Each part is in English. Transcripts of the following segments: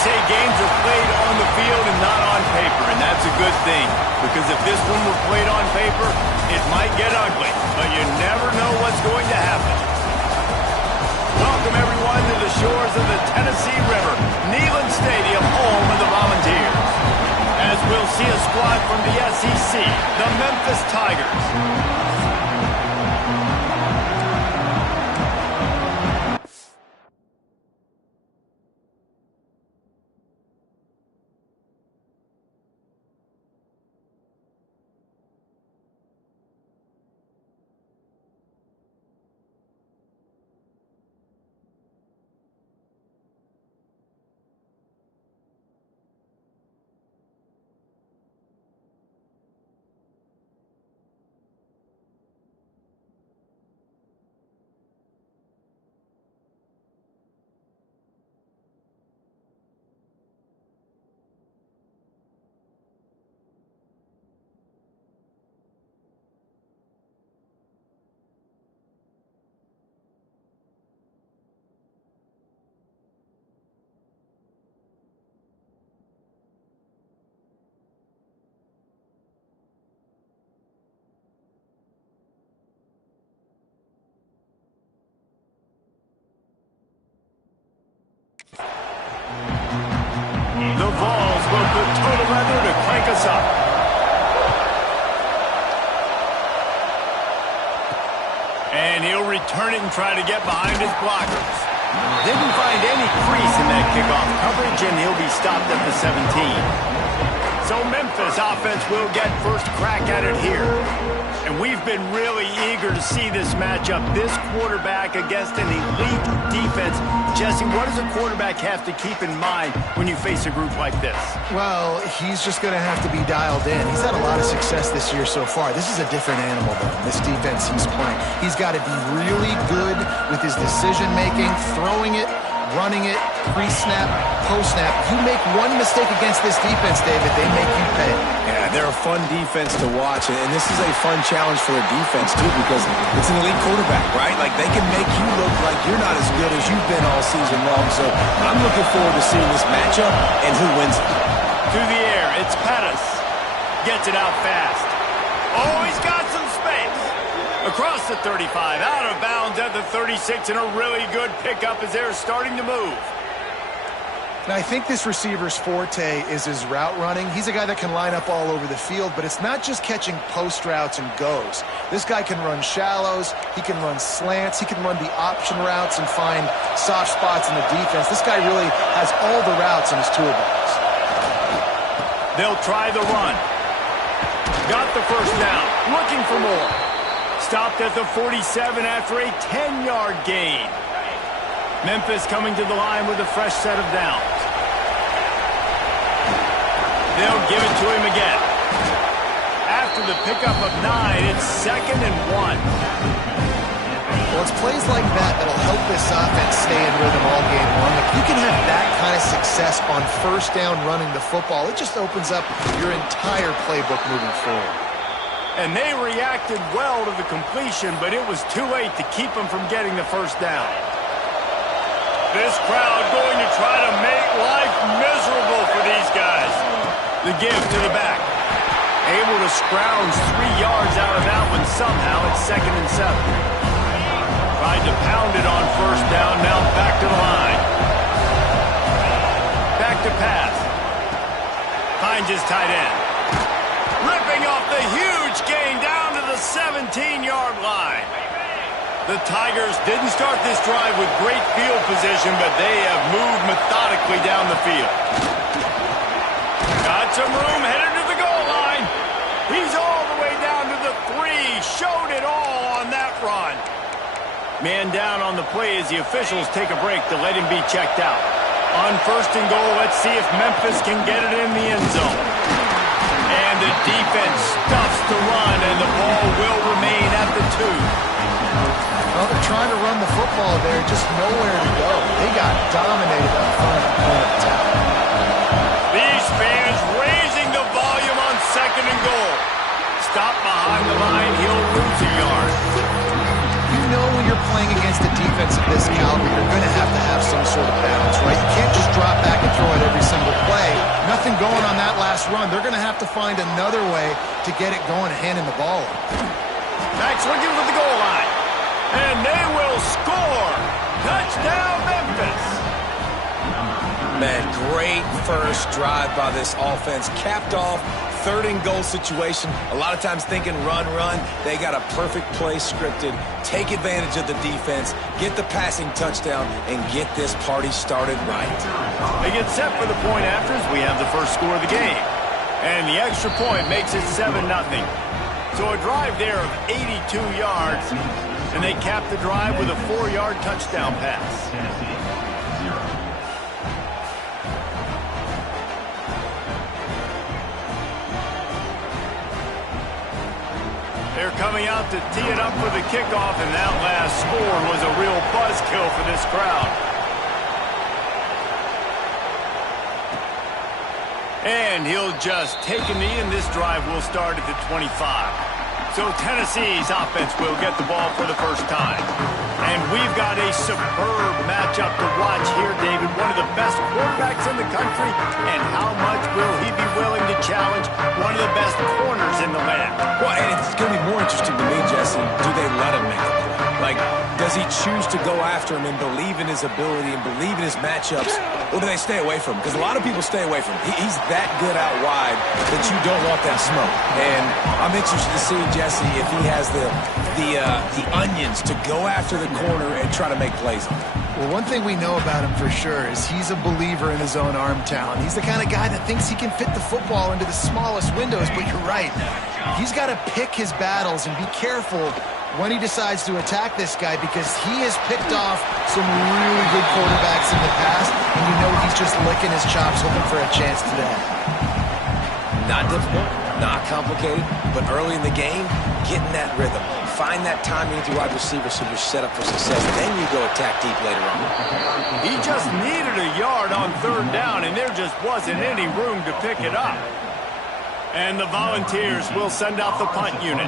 say games are played on the field and not on paper, and that's a good thing. Because if this one were played on paper, it might get ugly. But you never know what's going to happen. Welcome, everyone, to the shores of the Tennessee River, Neyland Stadium, home of the Volunteers. As we'll see a squad from the SEC, the Memphis Tigers. The Vols will put total leather to crank us up. And he'll return it and try to get behind his blockers. Didn't find any crease in that kickoff coverage, and he'll be stopped at the 17. So Memphis offense will get first crack at it here. And we've been really eager to see this matchup. This quarterback against an elite defense. Jesse, what does a quarterback have to keep in mind when you face a group like this? Well, he's just going to have to be dialed in. He's had a lot of success this year so far. This is a different animal, though, this defense he's playing. He's got to be really good with his decision-making, throwing it, running it, pre-snap, post-snap. If you make one mistake against this defense, David, they make you pay. Yeah, they're a fun defense to watch, and this is a fun challenge for their defense, too, because it's an elite quarterback, right? Like, they can make you look like you're not as good as you've been all season long, so I'm looking forward to seeing this matchup and who wins it. To the air, it's Pettis. Gets it out fast. Oh, he's got some space. Across the 35, out of bounds at the 36, and a really good pickup as they're starting to move. Now, I think this receiver's forte is his route running. He's a guy that can line up all over the field, but it's not just catching post routes and goes. This guy can run shallows, he can run slants, he can run the option routes and find soft spots in the defense. This guy really has all the routes in his toolbox. They'll try the run. Got the first down, looking for more. Stopped at the 47 after a 10-yard gain. Memphis coming to the line with a fresh set of downs. They'll give it to him again. After the pickup of 9, it's 2nd and 1. Well, it's plays like that that'll help this offense stay in rhythm all game long. If you can have that kind of success on first down running the football, it just opens up your entire playbook moving forward. And they reacted well to the completion, but it was too late to keep them from getting the first down. This crowd going to try to make life miserable for these guys. The give to the back. Able to scrounge 3 yards out of that one somehow. It's 2nd and 7. Tried to pound it on first down. Now back to the line. Back to pass. Finds his tight end. Ripping off the huge gain down to the 17-yard line. The Tigers didn't start this drive with great field position, but they have moved methodically down the field. Got some room, headed to the goal line. He's all the way down to the 3. Showed it all on that run. Man down on the play as the officials take a break to let him be checked out. On 1st and goal, let's see if Memphis can get it in the end zone. And the defense stuffs to run, and the ball will remain at the 2. Well, they're trying to run the football there, just nowhere to go. They got dominated up front on attack. These fans raising the volume on 2nd and goal. Stop behind the line, he'll lose a yard. know when you're playing against a defense of this caliber, you're going to have some sort of balance, right? You can't just drop back and throw it every single play. Nothing going on that last run. They're going to have to find another way to get it going and handing the ball off. Back looking for the goal line. And they will score. Touchdown, Memphis. Man, great first drive by this offense. Capped off, 3rd and goal situation. A lot of times thinking run. They got a perfect play scripted. Take advantage of the defense, get the passing touchdown, and get this party started right. They get set for the point afters. We have the first score of the game. And the extra point makes it 7-0. So a drive there of 82 yards, and they cap the drive with a 4-yard touchdown pass. They're coming out to tee it up for the kickoff, and that last score was a real buzzkill for this crowd. And he'll just take a knee, and this drive will start at the 25. So Tennessee's offense will get the ball for the first time. And we've got a superb matchup to watch here, David. One of the best quarterbacks in the country. And how much will he be willing to challenge one of the best corners in the land? Well, and it's going to be more interesting to me, Jesse, do they let him make the play? Like, does he choose to go after him and believe in his ability and believe in his matchups, or do they stay away from him? Because a lot of people stay away from him. He's that good out wide that you don't want that smoke. And I'm interested to see, Jesse, if he has the onions to go after the corner and try to make plays on him. Well, one thing we know about him for sure is he's a believer in his own arm talent. He's the kind of guy that thinks he can fit the football into the smallest windows, but you're right. He's got to pick his battles and be careful when he decides to attack this guy, because he has picked off some really good quarterbacks in the past, and you know he's just licking his chops hoping for a chance today. Not difficult, not complicated, but early in the game, getting that rhythm. Find that timing with your wide receiver so you're set up for success. Then you go attack deep later on. He just needed a yard on 3rd down, and there just wasn't any room to pick it up. And the Volunteers will send out the punt unit.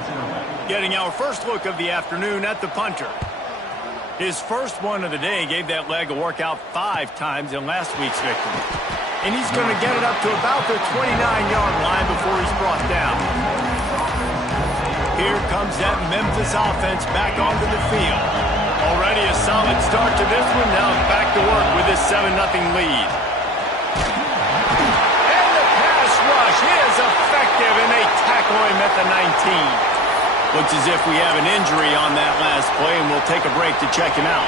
Getting our first look of the afternoon at the punter. His first one of the day gave that leg a workout 5 times in last week's victory. And he's going to get it up to about the 29-yard line before he's brought down. Here comes that Memphis offense back onto the field. Already a solid start to this one. Now back to work with this 7-0 lead. And the pass rush is effective, and they tackle him at the 19. Looks as if we have an injury on that last play, and we'll take a break to check him out.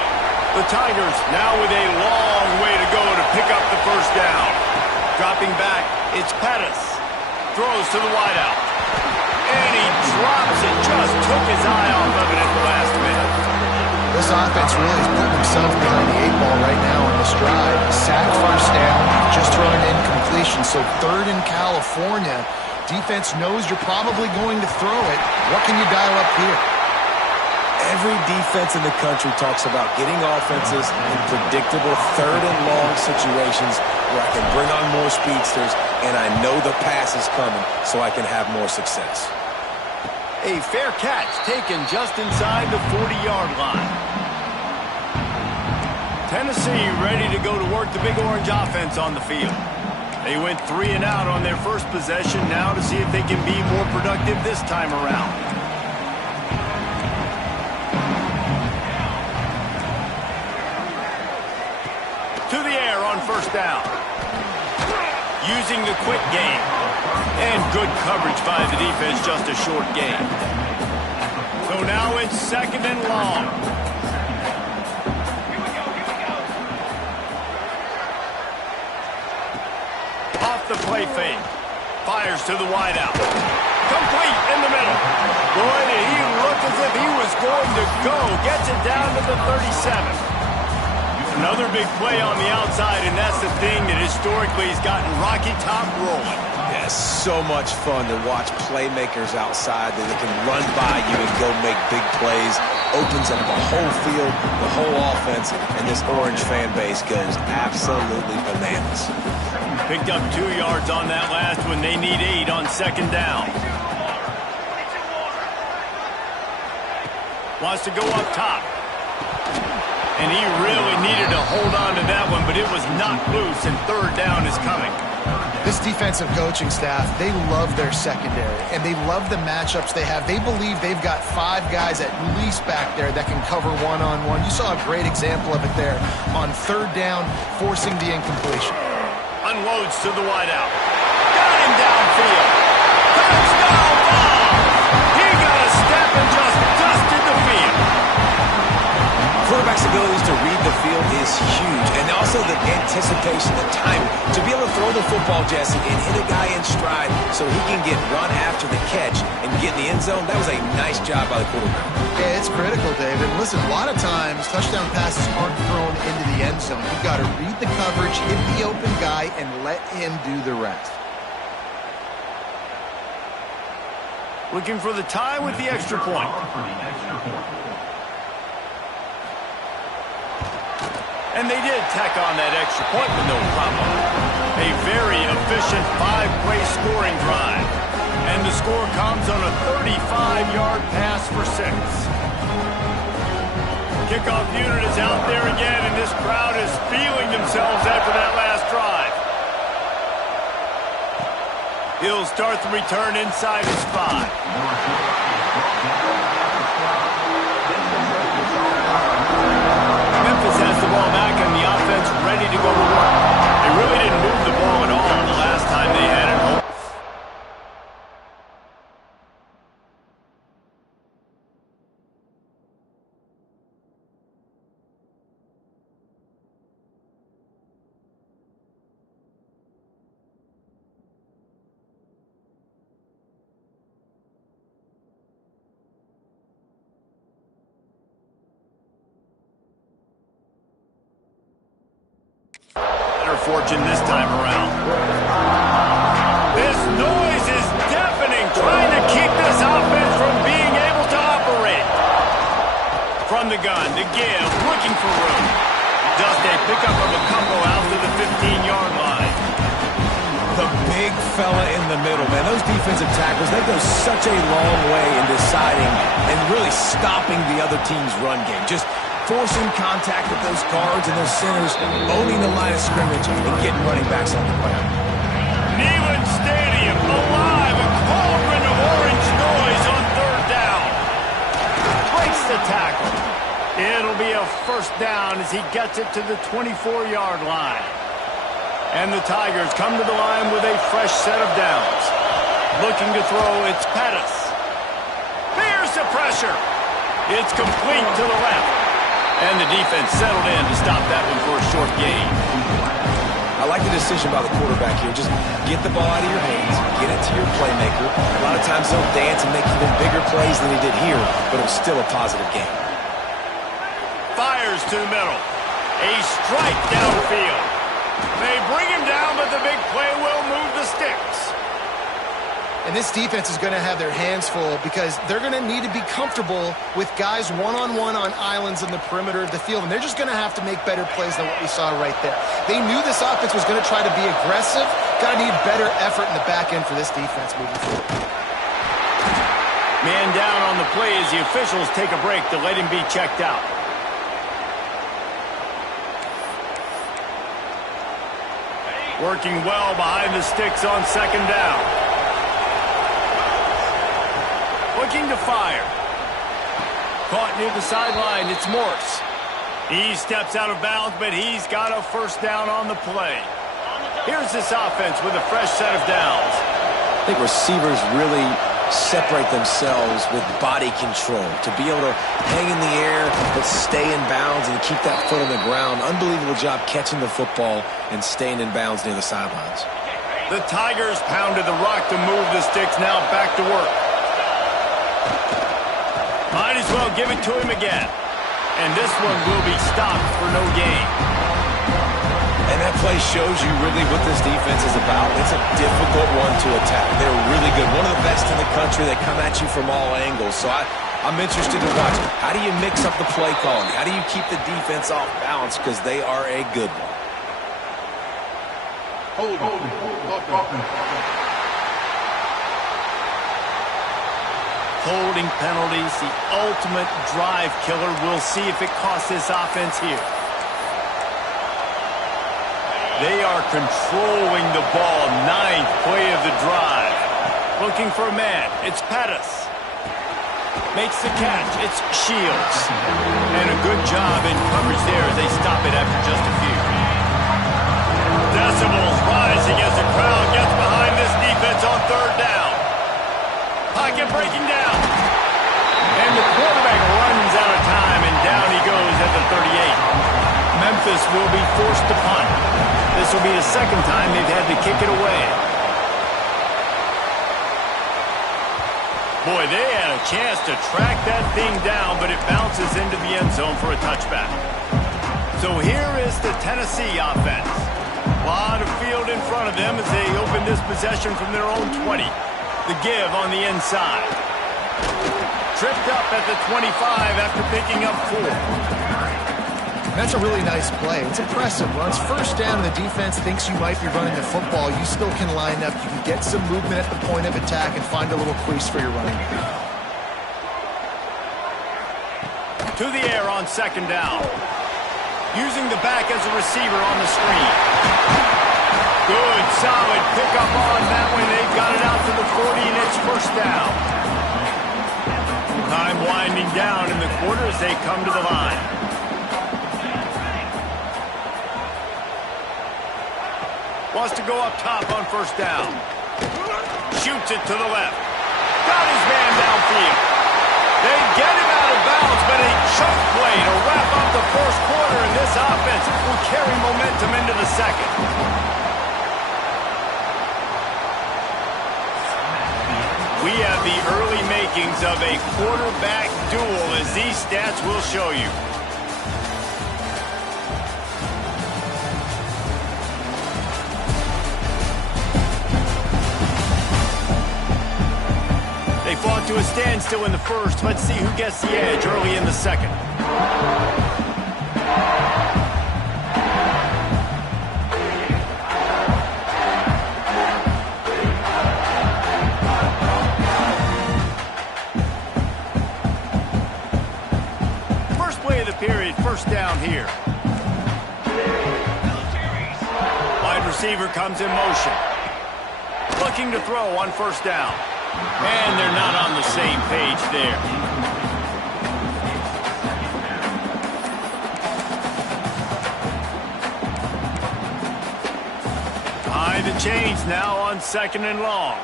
The Tigers now with a long way to go to pick up the first down. Dropping back, it's Pettis. Throws to the wideout. And he drops it. Just took his eye off of it at the last minute. This offense really is putting themselves behind the 8 ball right now on this drive. Sack, first down, just thrown an incompletion. So 3rd in California. Defense knows you're probably going to throw it. What can you dial up here? Every defense in the country talks about getting offenses in predictable 3rd and long situations where I can bring on more speedsters and I know the pass is coming so I can have more success. A fair catch taken just inside the 40-yard line. Tennessee ready to go to work the Big Orange offense on the field. They went 3 and out on their first possession, now to see if they can be more productive this time around. To the air on first down. Using the quick game. And good coverage by the defense, just a short gain. So now it's 2nd and long. The play fake. Fires to the wideout. Complete in the middle. Boy, did he look as if he was going to go. Gets it down to the 37. Another big play on the outside, and that's the thing that historically has gotten Rocky Top rolling. Yeah, so much fun to watch playmakers outside that they can run by you and go make big plays. Opens up the whole field, the whole offense, and this Orange fan base goes absolutely bananas. Picked up 2 yards on that last one. They need 8 on 2nd down. Wants to go up top. And he really needed to hold on to that one, but it was knocked loose, and third down is coming. This defensive coaching staff, they love their secondary, and they love the matchups they have. They believe they've got 5 guys at least back there that can cover one-on-one. You saw a great example of it there on third down, forcing the incompletion. Unloads to the wideout. Got him downfield. Touchdown ball! He got a step and just dusted the field. Quarterback's abilities to read the field is huge, and also the anticipation, the timing. To be able to throw the football, Jesse, and hit a guy in stride so he can get run after the catch and get in the end zone, that was a nice job by the quarterback. Yeah, it's critical, David. Listen, a lot of times touchdown passes aren't thrown into the end zone. You've got to read the coverage, hit the open guy, and let him do the rest. Looking for the tie with the extra point. And they did tack on that extra point with no problem. A very efficient 5-play scoring drive. And the score comes on a 35-yard pass for 6. Kickoff unit is out there again, and this crowd is feeling themselves after that last drive. He'll start the return inside his 5. Memphis has the ball back and the offense ready to go to work. They really didn't move the ball at all the last time they had it home. Fortune this time around. This noise is deafening, trying to keep this offense from being able to operate. From the gun, to give, looking for room. Just a pickup of a couple out to the 15-yard line. The big fella in the middle, man. Those defensive tackles, they go such a long way in deciding and really stopping the other team's run game. Just forcing contact with those guards and those centers, owning the line of scrimmage, and getting running backs on the ground. Neyland Stadium, alive, a cauldron of orange noise on third down. Breaks the tackle. It'll be a first down as he gets it to the 24-yard line. And the Tigers come to the line with a fresh set of downs. Looking to throw, it's Pettis. Here's the pressure. It's complete to the left. And the defense settled in to stop that one for a short gain. I like the decision by the quarterback here. Just get the ball out of your hands, get it to your playmaker. A lot of times he'll dance and make even bigger plays than he did here, but it was still a positive game. Fires to the middle. A strike downfield. They bring him down, but the big play will move the sticks. And this defense is going to have their hands full because they're going to need to be comfortable with guys one-on-one on islands in the perimeter of the field. And they're just going to have to make better plays than what we saw right there. They knew this offense was going to try to be aggressive. Got to need better effort in the back end for this defense moving forward. Man down on the play as the officials take a break to let him be checked out. Working well behind the sticks on second down. Looking to fire. Caught near the sideline, it's Morse. He steps out of bounds, but he's got a first down on the play. Here's this offense with a fresh set of downs. I think receivers really separate themselves with body control. To be able to hang in the air, but stay in bounds and keep that foot on the ground. Unbelievable job catching the football and staying in bounds near the sidelines. The Tigers pounded the rock to move the sticks, now back to work. Might as well give it to him again. And this one will be stopped for no gain. And that play shows you really what this defense is about. It's a difficult one to attack. They're really good. One of the best in the country. They come at you from all angles. So I'm interested to watch. How do you mix up the play calling? How do you keep the defense off balance? Because they are a good one. Holding penalties, the ultimate drive killer. We'll see if it costs this offense here. They are controlling the ball. 9th play of the drive. Looking for a man. It's Pettis. Makes the catch. It's Shields. And a good job in coverage there as they stop it after just a few. Decibels rising as the crowd gets behind this defense on 3rd down. Pocket breaking down. And the quarterback runs out of time, and down he goes at the 38. Memphis will be forced to punt. This will be the 2nd time they've had to kick it away. Boy, they had a chance to track that thing down, but it bounces into the end zone for a touchback. So here is the Tennessee offense. A lot of field in front of them as they open this possession from their own 20. The give on the inside. Tripped up at the 25 after picking up 4. That's a really nice play. It's impressive. Runs 1st down and the defense thinks you might be running the football. You still can line up. You can get some movement at the point of attack and find a little crease for your running. To the air on 2nd down. Using the back as a receiver on the screen. Good, solid pickup on that one. They've got it out to the 40, and it's 1st down. Time winding down in the quarter as they come to the line. Wants to go up top on 1st down. Shoots it to the left. Got his man downfield. They get him out of bounds, but a chunk play to wrap up the 1st quarter, and this offense will carry momentum into the 2nd. We have the early makings of a quarterback duel, as these stats will show you. They fought to a standstill in the 1st. Let's see who gets the edge early in the 2nd. First play of the period, 1st down here. Wide receiver comes in motion. Looking to throw on 1st down. And they're not on the same page there. Behind the chains now on 2nd and long.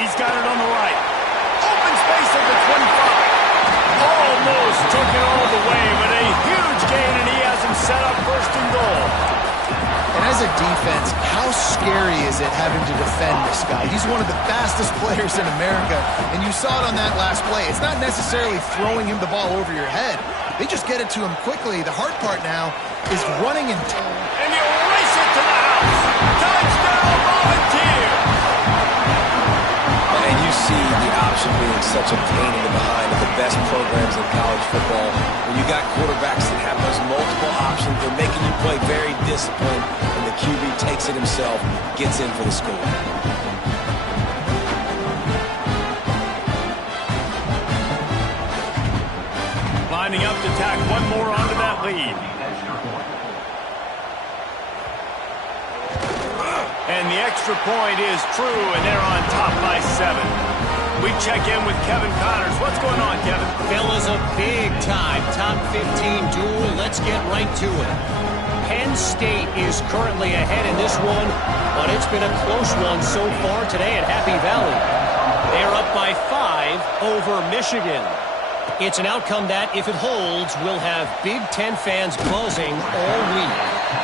He's got it on the right. Open space at the 25. Almost took it all the way, but a huge gain, and he has him set up 1st and goal. And as a defense, how scary is it having to defend this guy? He's one of the fastest players in America, and you saw it on that last play. It's not necessarily throwing him the ball over your head. They just get it to him quickly. The hard part now is running and you race it to the house. Touchdown, Volunteer. And you see the option being such a pain in the behind of the best programs in college football. When you got quarterbacks that have those multiple options, they're making you play very disciplined, and the QB takes it himself, gets in for the score. Lining up to tack one more onto that lead. And the extra point is true, and they're on top by 7. We check in with Kevin Connors. What's going on, Kevin? Fellas, a big-time top 15 duel. Let's get right to it. Penn State is currently ahead in this one, but it's been a close one so far today at Happy Valley. They're up by 5 over Michigan. It's an outcome that, if it holds, will have Big Ten fans buzzing all week.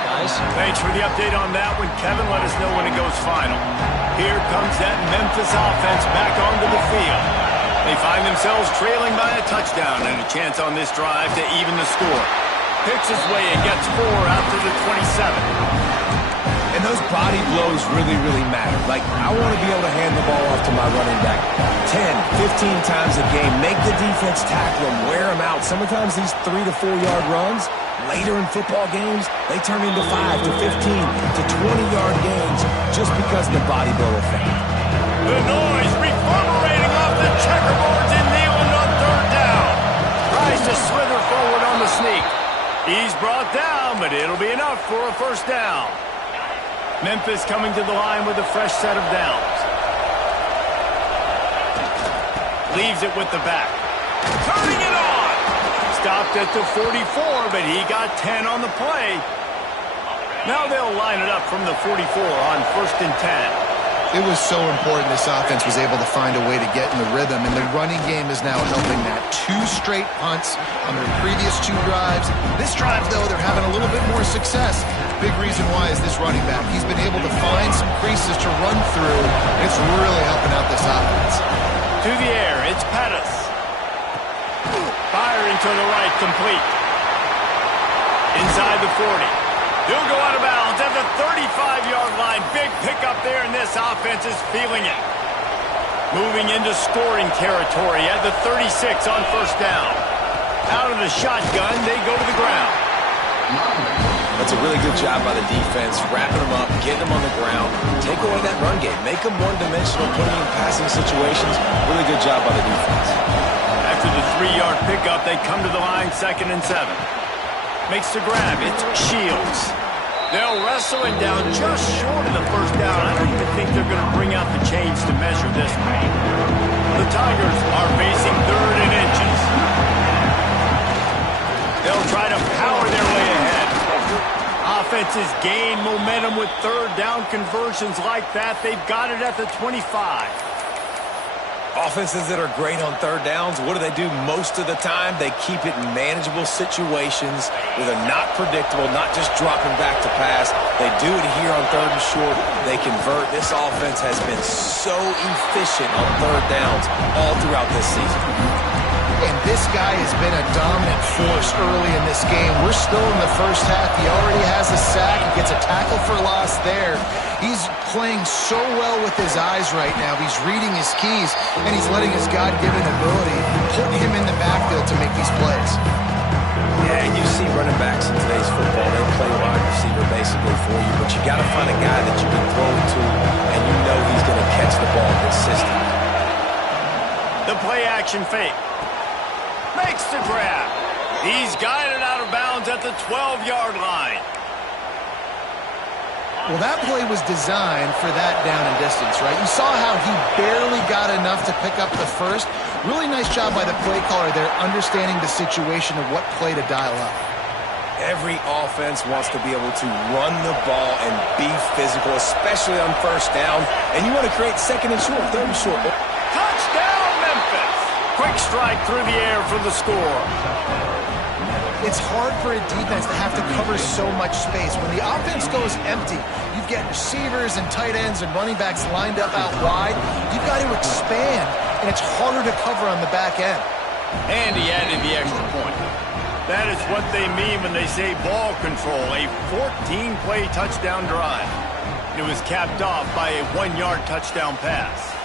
Guys? Thanks for the update on that one, Kevin. Let us know when it goes final. Here comes that Memphis offense back onto the field. They find themselves trailing by a touchdown and a chance on this drive to even the score. Picks his way and gets 4 out to the 27. And And those body blows really, really matter. Like, I want to be able to hand the ball off to my running back 10, 15 times a game. Make the defense tackle him, wear him out. Sometimes these 3 to 4 yard runs, later in football games, they turn into 5 to 15 to 20-yard gains just because of the body blow effect. The noise reverberating off the checkerboards in Nealon on third down. Tries to slither forward on the sneak. He's brought down, but it'll be enough for a first down. Memphis coming to the line with a fresh set of downs. Leaves it with the back. Turning it on! Stopped at the 44, but he got 10 on the play. Now they'll line it up from the 44 on 1st and 10. It was so important this offense was able to find a way to get in the rhythm, and the running game is now helping that. 2 straight punts on their previous 2 drives. This drive, though, they're having a little bit more success. Big reason why is this running back. He's been able to find some creases to run through. It's really helping out this offense. To the air, it's Pettis. Firing to the right, complete. Inside the 40. He'll go out of bounds at the 35-yard line. Big pickup there, and this offense is feeling it. Moving into scoring territory at the 36 on 1st down. Out of the shotgun, they go to the ground. That's a really good job by the defense, wrapping them up, getting them on the ground, take away that run game, make them one-dimensional, putting them in passing situations. Really good job by the defense. After the 3-yard pickup, they come to the line 2nd and 7. Makes the grab. It's Shields. They'll wrestle him down just short of the first down. I don't even think they're going to bring out the chains to measure this one. The Tigers are facing 3rd and inches. They'll try to power their way ahead. Offenses gain momentum with 3rd down conversions like that. They've got it at the 25. Offenses that are great on 3rd downs, what do? Most of the time, they keep it in manageable situations where they're not predictable, not just dropping back to pass. They do it here on 3rd and short. They convert. This offense has been so efficient on 3rd downs all throughout this season. And this guy has been a dominant force early in this game. We're still in the first half. He already has a sack. He gets a tackle for loss there. He's playing so well with his eyes right now. He's reading his keys, and he's letting his God-given ability put him in the backfield to make these plays. Yeah, you see running backs in today's football. They play wide receiver basically for you, but you got to find a guy that you can throw it to, and you know he's going to catch the ball consistently. The play-action fake. Makes the grab. He's guided out of bounds at the 12-yard line. Well, that play was designed for that down and distance, right? You saw how he barely got enough to pick up the first. Really nice job by the play caller there, understanding the situation of what play to dial up. Every offense wants to be able to run the ball and be physical, especially on 1st down. And you want to create 2nd and short, 3rd and short. Touchdown, Memphis! Quick strike through the air for the score. It's hard for a defense to have to cover so much space. When the offense goes empty, you've got receivers and tight ends and running backs lined up out wide. You've got to expand, and it's harder to cover on the back end. And he added the extra point. That is what they mean when they say ball control, a 14-play touchdown drive. It was capped off by a 1-yard touchdown pass.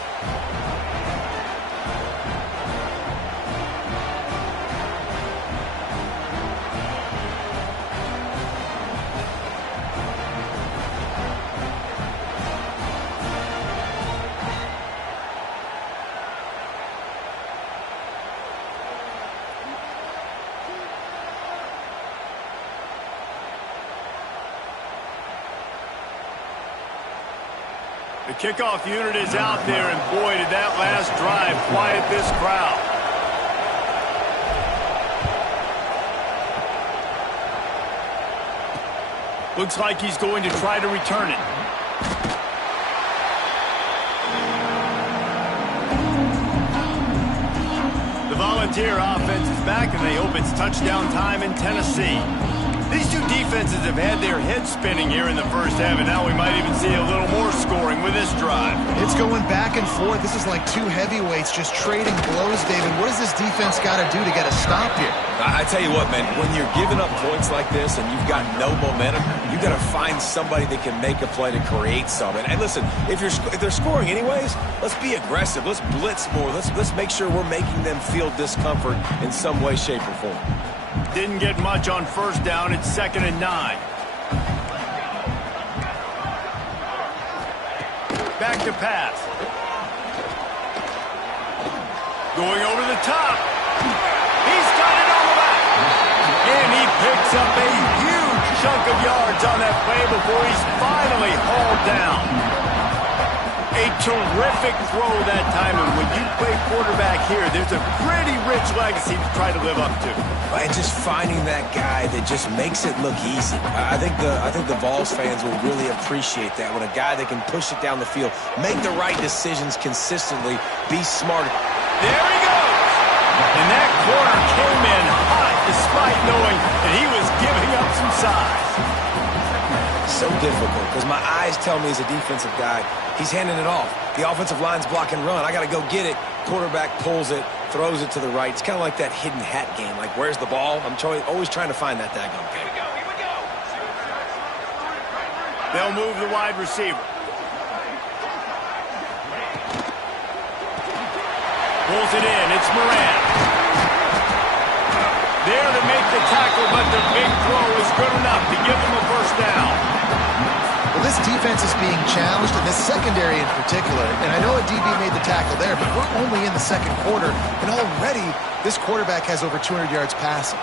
The kickoff unit is out there, and boy, did that last drive quiet this crowd. Looks like he's going to try to return it. The Volunteer offense is back, and they hope it's touchdown time in Tennessee. These two defenses have had their heads spinning here in the first half, and now we might even see a little more scoring with this drive. It's going back and forth. This is like two heavyweights just trading blows, David. What does this defense got to do to get a stop here? I tell you what, man, when you're giving up points like this and you've got no momentum, you got to find somebody that can make a play to create something. And listen, if they're scoring anyways, let's be aggressive. Let's blitz more. Let's make sure we're making them feel discomfort in some way, shape, or form. Didn't get much on first down. It's 2nd and 9. Back to pass. Going over the top. He's got it on the back. And he picks up a huge chunk of yards on that play before he's finally hauled down. A terrific throw that time, and when you play quarterback here, there's a pretty rich legacy to try to live up to. And just finding that guy that just makes it look easy. I think the Vols fans will really appreciate that, when a guy that can push it down the field, make the right decisions consistently, be smart. There he goes! And that corner came in hot despite knowing that he was giving up some size. So difficult, because my eyes tell me as a defensive guy, he's handing it off. The offensive line's block and run. I got to go get it. Quarterback pulls it, throws it to the right. It's kind of like that hidden hat game. Like, where's the ball? I'm always trying to find that daggone game. Here we go. They'll move the wide receiver. Pulls it in. It's Moran. There to make the tackle, but the big throw is good enough to give them a first down. Well, this defense is being challenged, and this secondary in particular. And I know a DB made the tackle there, but we're only in the second quarter, and already this quarterback has over 200 yards passing.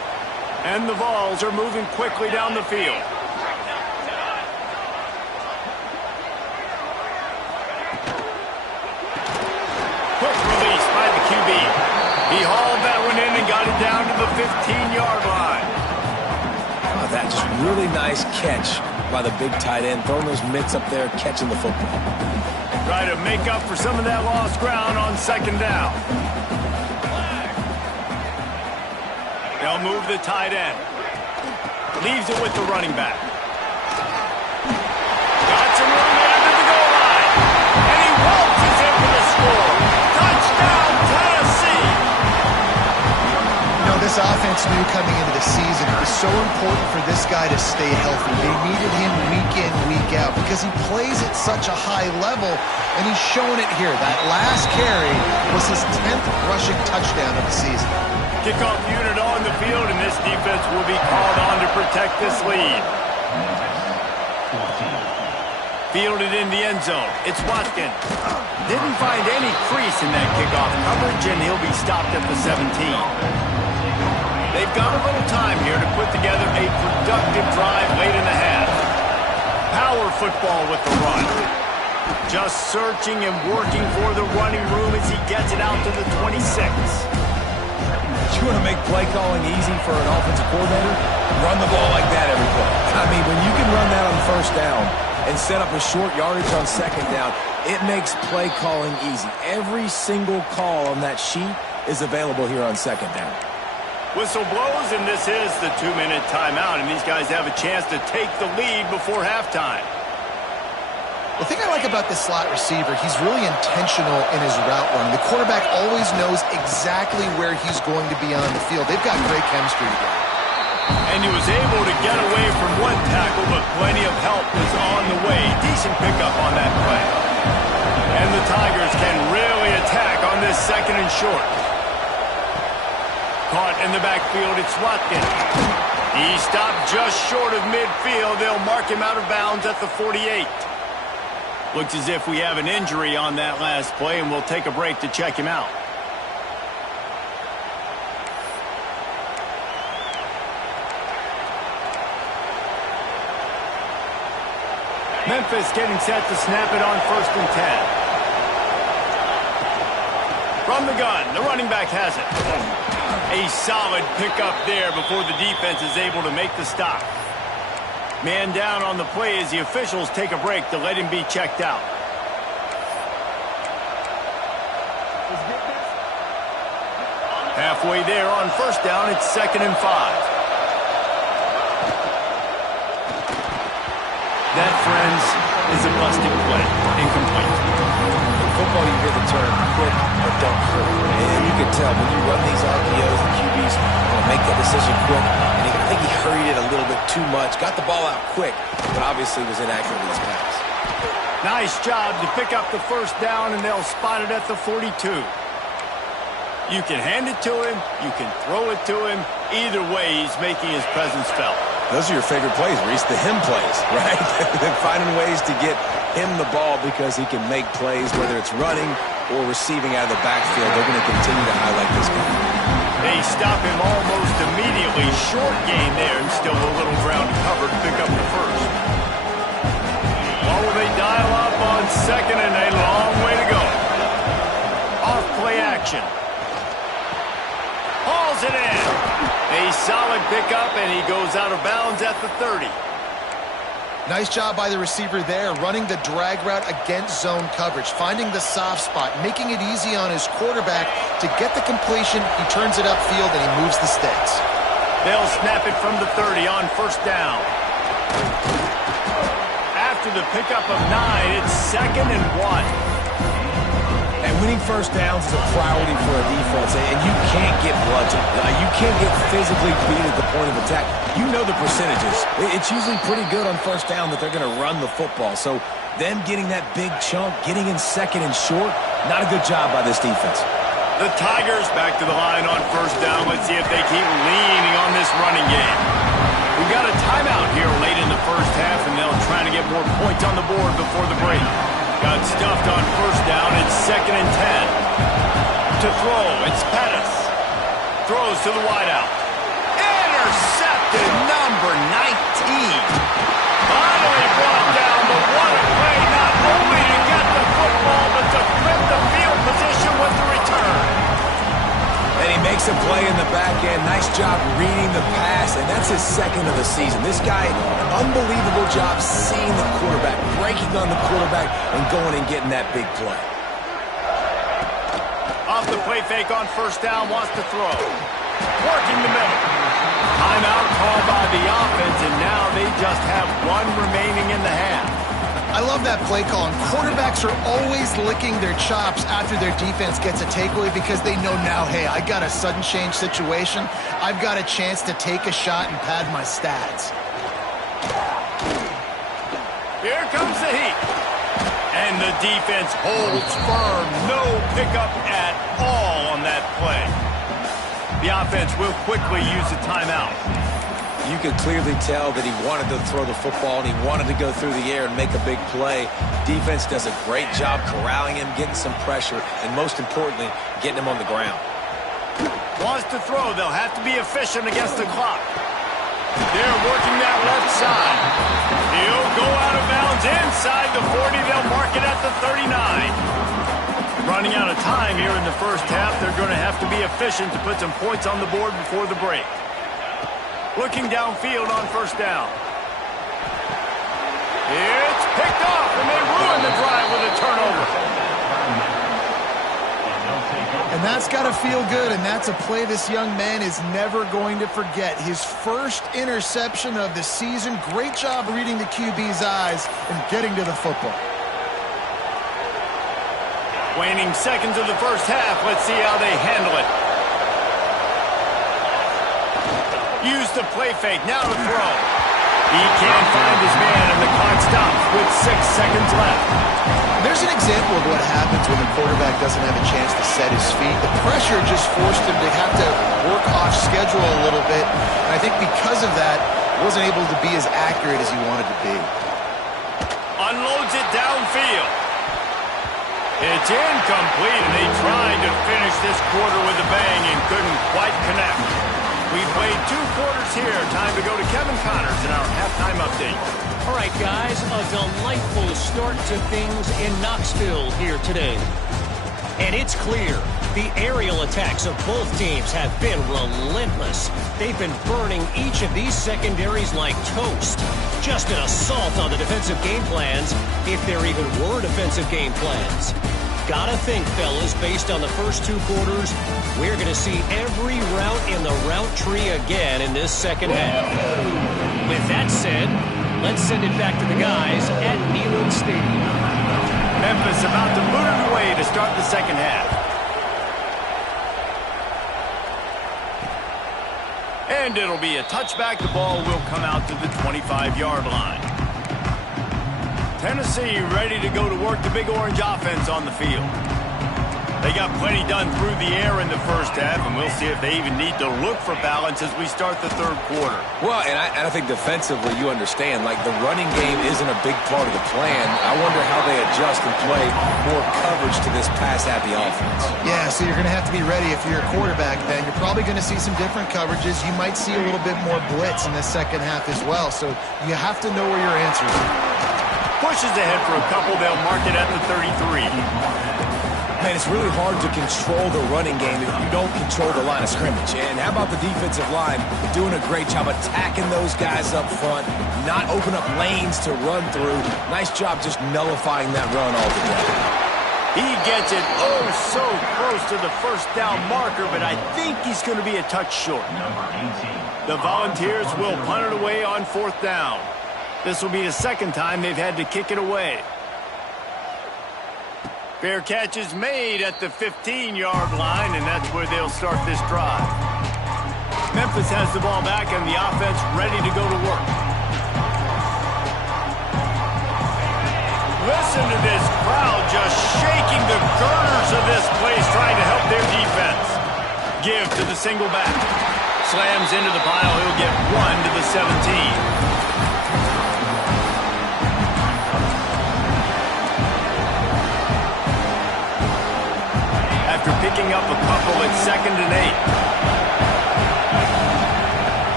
And the Vols are moving quickly down the field. Quick release by the QB. He hauled that one in and got it down to the 15-yard line. That just really nice catch by the big tight end, throwing those mitts up there, catching the football. Try to make up for some of that lost ground on 2nd down. They'll move the tight end. Leaves it with the running back. Got some room into the goal line. And he waltzes in for the score. Touchdown, Tennessee! You know, this offense knew coming into the season it was so important for this guy to stay healthy. They needed him week in, week out, because he plays at such a high level, and he's shown it here. That last carry was his 10th rushing touchdown of the season. Kickoff unit on the field, and this defense will be called on to protect this lead. Fielded in the end zone. It's Watkins. Didn't find any crease in that kickoff coverage, and he'll be stopped at the 17. They've got a little time here to put together a productive drive late in the half. Power football with the run. Just searching and working for the running room as he gets it out to the 26. You want to make play calling easy for an offensive coordinator? Run the ball like that every play. I mean, when you can run that on first down and set up a short yardage on 2nd down, it makes play calling easy. Every single call on that sheet is available here on 2nd down. Whistle blows, and this is the 2-minute timeout, and these guys have a chance to take the lead before halftime. The thing I like about this slot receiver, he's really intentional in his route running. The quarterback always knows exactly where he's going to be on the field. They've got great chemistry together. And he was able to get away from one tackle, but plenty of help was on the way. Decent pickup on that play. And the Tigers can really attack on this 2nd and short. Caught in the backfield, it's Watkins. He stopped just short of midfield. They'll mark him out of bounds at the 48. Looks as if we have an injury on that last play, and we'll take a break to check him out. Memphis getting set to snap it on 1st and 10. From the gun, the running back has it. A solid pickup there before the defense is able to make the stop. Man down on the play as the officials take a break to let him be checked out. Halfway there on 1st down, it's 2nd and 5. That, friends, is a busted play. Incomplete. football, you hear the term quick but don't hurry. And you can tell when you run these RPOs, the QBs make that decision quick. And I think he hurried it a little bit too much. Got the ball out quick, but obviously was inaccurate with his pass. Nice job to pick up the first down, and they'll spot it at the 42. You can hand it to him. You can throw it to him. Either way, he's making his presence felt. Those are your favorite plays, Reese, the him plays, right? Finding ways to get him the ball because he can make plays, whether it's running or receiving out of the backfield. They're going to continue to highlight this guy. They stop him almost immediately. Short gain there, and still a little ground covered to pick up the first. What will they dial up on second, and a long way to go? Off play action. Hauls it in. A solid pickup, and he goes out of bounds at the 30. Nice job by the receiver there, running the drag route against zone coverage, finding the soft spot, making it easy on his quarterback to get the completion. He turns it upfield, and he moves the sticks. They'll snap it from the 30 on first down. After the pickup of 9, it's 2nd and 1. And winning first downs is a priority for a defense, and you can't get bludgeoned. You can't get physically beat at the point of attack. You know the percentages. It's usually pretty good on first down that they're going to run the football. So them getting that big chunk, getting in second and short, not a good job by this defense. The Tigers back to the line on first down. Let's see if they keep leaning on this running game. We've got a timeout here late in the first half, and they'll try to get more points on the board before the break. Got stuffed on first down. It's 2nd and 10. To throw, it's Pettis. Throws to the wideout. Intercepted, number 19. Finally brought down, but what a play, not only to get the football, but to flip the field position with the return. And he makes a play in the back end. Nice job reading the pass, and that's his 2nd of the season. This guy, unbelievable job seeing the quarterback, breaking on the quarterback, and going and getting that big play. Off the play fake on first down, wants to throw. Working the middle. Timeout called by the offense, and now they just have 1 remaining in the half. I love that play call, and quarterbacks are always licking their chops after their defense gets a takeaway because they know now, hey, I got a sudden change situation. I've got a chance to take a shot and pad my stats. Here comes the heat. And the defense holds firm. No pickup at all on that play. The offense will quickly use a timeout. You could clearly tell that he wanted to throw the football and he wanted to go through the air and make a big play. Defense does a great job corralling him, getting some pressure, and most importantly, getting him on the ground. Wants to throw. They'll have to be efficient against the clock. They're working that left side. He'll go out of bounds inside the 40. They'll mark it at the 39. Running out of time here in the first half. They're going to have to be efficient to put some points on the board before the break. Looking downfield on first down. It's picked off, and they ruin the drive with a turnover. And that's got to feel good, and that's a play this young man is never going to forget. His first interception of the season. Great job reading the QB's eyes and getting to the football. Waning seconds of the first half. Let's see how they handle it. Use the play fake. Now to throw. He can't find his man, and the clock stops with 6 seconds left. There's an example of what happens when the quarterback doesn't have a chance to set his feet. The pressure just forced him to have to work off schedule a little bit. And I think because of that, wasn't able to be as accurate as he wanted to be. Unloads it downfield. It's incomplete, and they tried to finish this quarter with a bang and couldn't quite connect. We played 2 quarters here. Time to go to Kevin Connors in our halftime update. All right, guys, a delightful start to things in Knoxville here today. And it's clear the aerial attacks of both teams have been relentless. They've been burning each of these secondaries like toast. Just an assault on the defensive game plans, if there even were defensive game plans. Gotta think, fellas, based on the first 2 quarters, we're going to see every route in the route tree again in this second half. With that said, let's send it back to the guys at Neyland Stadium. Memphis about to boot it away to start the second half. And it'll be a touchback. The ball will come out to the 25-yard line. Tennessee ready to go to work the Big Orange offense on the field. They got plenty done through the air in the first half, and we'll see if they even need to look for balance as we start the third quarter. Well, and I think defensively, you understand, like the running game isn't a big part of the plan. I wonder how they adjust and play more coverage to this pass-happy offense. Yeah, so you're going to have to be ready if you're a quarterback then. You're probably going to see some different coverages. You might see a little bit more blitz in the second half as well, so you have to know where your answers are. Pushes ahead for a couple. They'll mark it at the 33. Man, it's really hard to control the running game if you don't control the line of scrimmage. And how about the defensive line doing a great job attacking those guys up front, not open up lanes to run through. Nice job just nullifying that run altogether. He gets it so close to the first down marker, but I think he's going to be a touch short. The Volunteers will punt it away on fourth down. This will be the second time they've had to kick it away. Fair catch is made at the 15-yard line, and that's where they'll start this drive. Memphis has the ball back, and the offense ready to go to work. Listen to this crowd just shaking the girders of this place, trying to help their defense. Give to the single back. Slams into the pile. He'll get 1 to the 17. After picking up a couple at 2nd and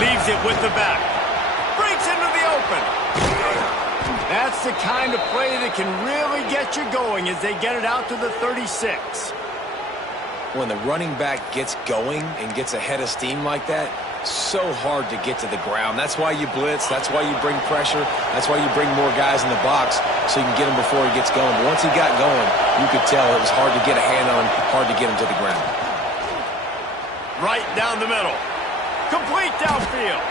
8. Leaves it with the back. Breaks into the open. That's the kind of play that can really get you going as they get it out to the 36. When the running back gets going and gets ahead of steam like that, so hard to get to the ground. That's why you blitz. That's why you bring pressure. That's why you bring more guys in the box so you can get him before he gets going. But once he got going, you could tell it was hard to get a hand on him, hard to get him to the ground. Right down the middle. Complete downfield.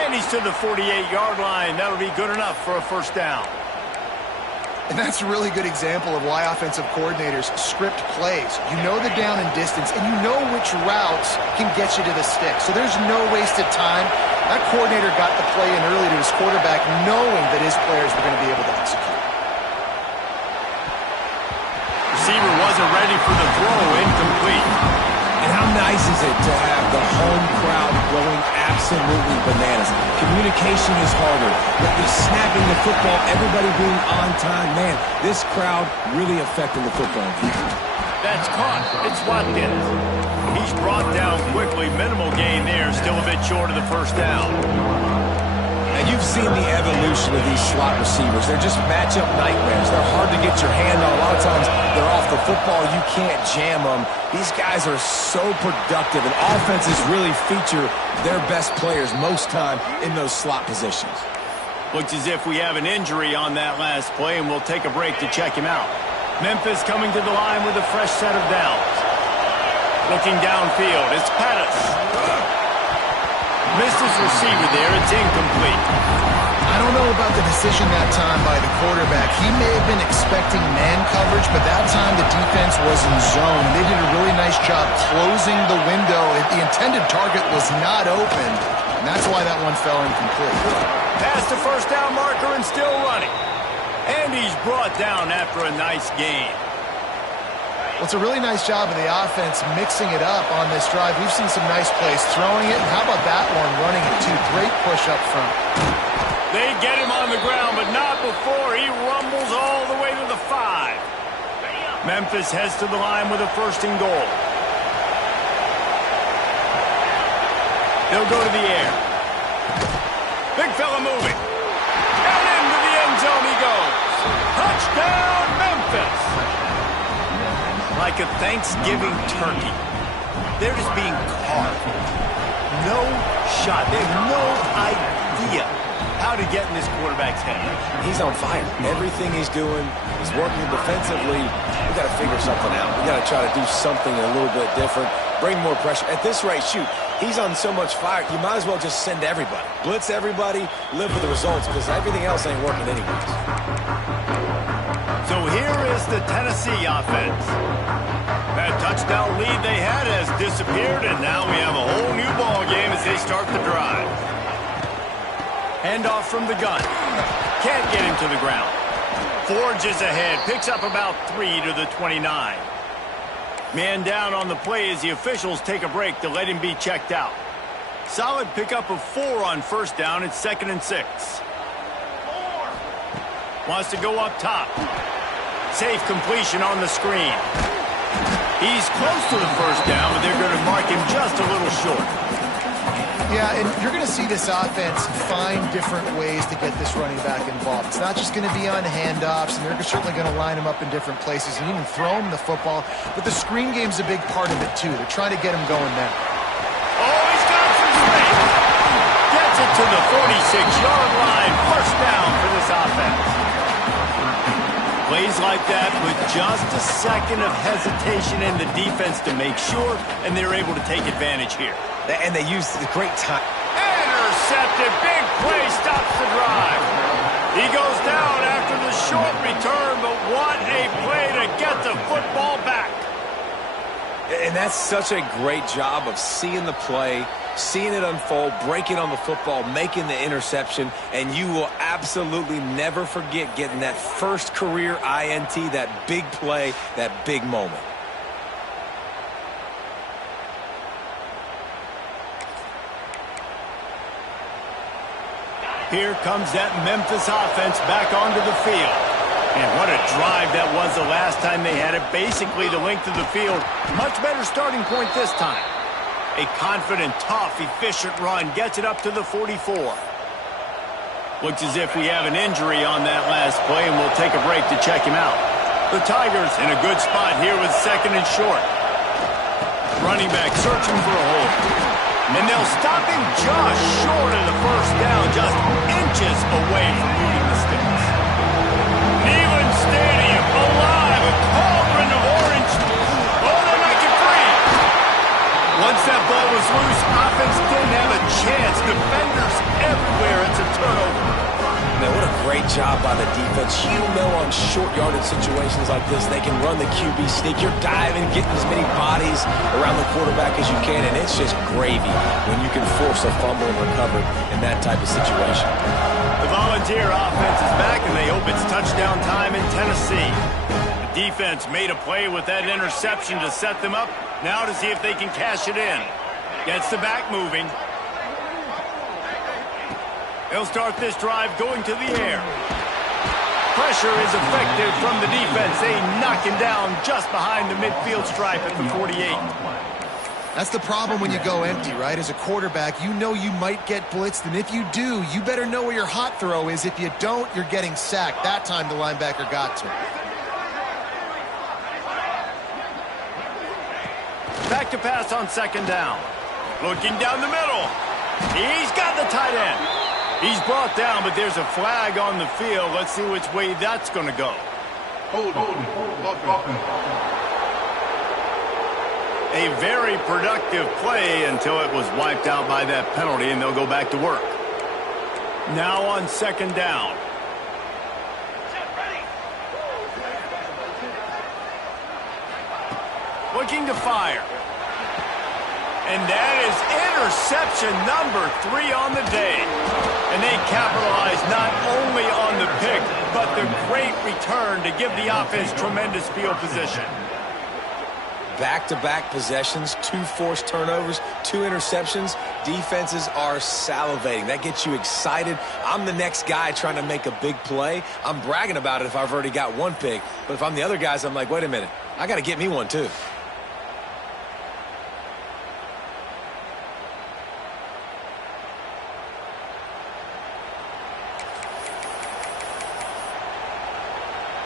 And he's to the 48-yard line. That'll be good enough for a first down. And that's a really good example of why offensive coordinators script plays. You know the down and distance, and you know which routes can get you to the stick. So there's no wasted time. That coordinator got the play in early to his quarterback, knowing that his players were going to be able to execute. Receiver wasn't ready for the throw. Incomplete. And how nice is it to have the home crowd going absolutely bananas? Communication is harder. The snapping the football, everybody being on time. Man, this crowd really affecting the football. That's caught. It's Watkins. He's brought down quickly. Minimal gain there. Still a bit short of the first down. And you've seen the evolution of these slot receivers. They're just matchup nightmares. They're hard to get your hand on. A lot of times they're off the football. You can't jam them. These guys are so productive, and offenses really feature their best players most time in those slot positions. Looks as if we have an injury on that last play, and we'll take a break to check him out. Memphis coming to the line with a fresh set of downs. Looking downfield, it's Pettis. Missed his receiver there. It's incomplete. I don't know about the decision that time by the quarterback. He may have been expecting man coverage, but that time the defense was in zone. They did a really nice job closing the window. The intended target was not open, and that's why that one fell incomplete. Past the first down marker and still running. And he's brought down after a nice gain. Well, it's a really nice job of the offense mixing it up on this drive. We've seen some nice plays throwing it. And how about that one running it, too? Great push up front. They get him on the ground, but not before he rumbles all the way to the 5. Memphis heads to the line with a 1st and goal. They'll go to the air. Big fella moving. And into the end zone he goes. Touchdown, Memphis. Like a Thanksgiving turkey. They're just being carved. No shot. They have no idea how to get in this quarterback's head. He's on fire. Everything he's doing, he's working defensively. We got to figure something out. We got to try to do something a little bit different. Bring more pressure. At this rate, shoot, he's on so much fire, you might as well just send everybody. Blitz everybody, live with the results, because everything else ain't working anyways. So here pass the Tennessee offense. That touchdown lead they had has disappeared, and now we have a whole new ball game as they start the drive. Handoff from the gun. Can't get him to the ground. Forges ahead, picks up about 3 to the 29. Man down on the play as the officials take a break to let him be checked out. Solid pickup of 4 on first down. It's 2nd and 6. Wants to go up top. Safe completion on the screen. He's close to the first down, but they're going to mark him just a little short. Yeah, and you're going to see this offense find different ways to get this running back involved. It's not just going to be on handoffs, and they're certainly going to line him up in different places and even throw him the football. But the screen game's a big part of it, too. They're trying to get him going there. Oh, he's got some space. Gets it to the 46-yard line. First down for this offense. Plays like that with just a second of hesitation in the defense to make sure, and they're able to take advantage here. And they use the great time. Intercepted. Big play stops the drive. He goes down after the short return, but what a play to get the football back. And that's such a great job of seeing the play, seeing it unfold, breaking on the football, making the interception, and you will absolutely never forget getting that first career INT, that big play, that big moment. Here comes that Memphis offense back onto the field. And what a drive that was the last time they had it. Basically the length of the field. Much better starting point this time. A confident, tough, efficient run. Gets it up to the 44. Looks as if we have an injury on that last play, and we'll take a break to check him out. The Tigers in a good spot here with 2nd and short. Running back searching for a hole. And they'll stop him just short of the first down, just inches away from moving the sticks. Neyland Stadium alive, a cauldron of orange. Oh, they make it free. Once that ball was loose, offense didn't have a chance. Defenders everywhere. It's a turnover. Man, what a great job by the defense. You know, on short yardage situations like this, they can run the QB sneak. You're diving, getting as many bodies around the quarterback as you can, and it's just gravy when you can force a fumble and recover in that type of situation. The Volunteer offense is back, and they hope it's touchdown time in Tennessee. The defense made a play with that interception to set them up. Now to see if they can cash it in. Gets the back moving. They'll start this drive going to the air. Pressure is effective from the defense. They knock him down just behind the midfield stripe at the 48. That's the problem when you go empty, right? As a quarterback, you know you might get blitzed, and if you do, you better know where your hot throw is. If you don't, you're getting sacked. That time the linebacker got to. Back to pass on 2nd down. Looking down the middle. He's got the tight end. He's brought down, but there's a flag on the field. Let's see which way that's going to go. A very productive play until it was wiped out by that penalty, and they'll go back to work. Now on 2nd down. Looking to fire. And that is interception number 3 on the day. And they capitalize not only on the pick, but the great return to give the offense tremendous field position. Back-to-back possessions, 2 forced turnovers, 2 interceptions. Defenses are salivating. That gets you excited. I'm the next guy trying to make a big play. I'm bragging about it if I've already got 1 pick. But if I'm the other guys, I'm like, wait a minute. I got to get me 1 too.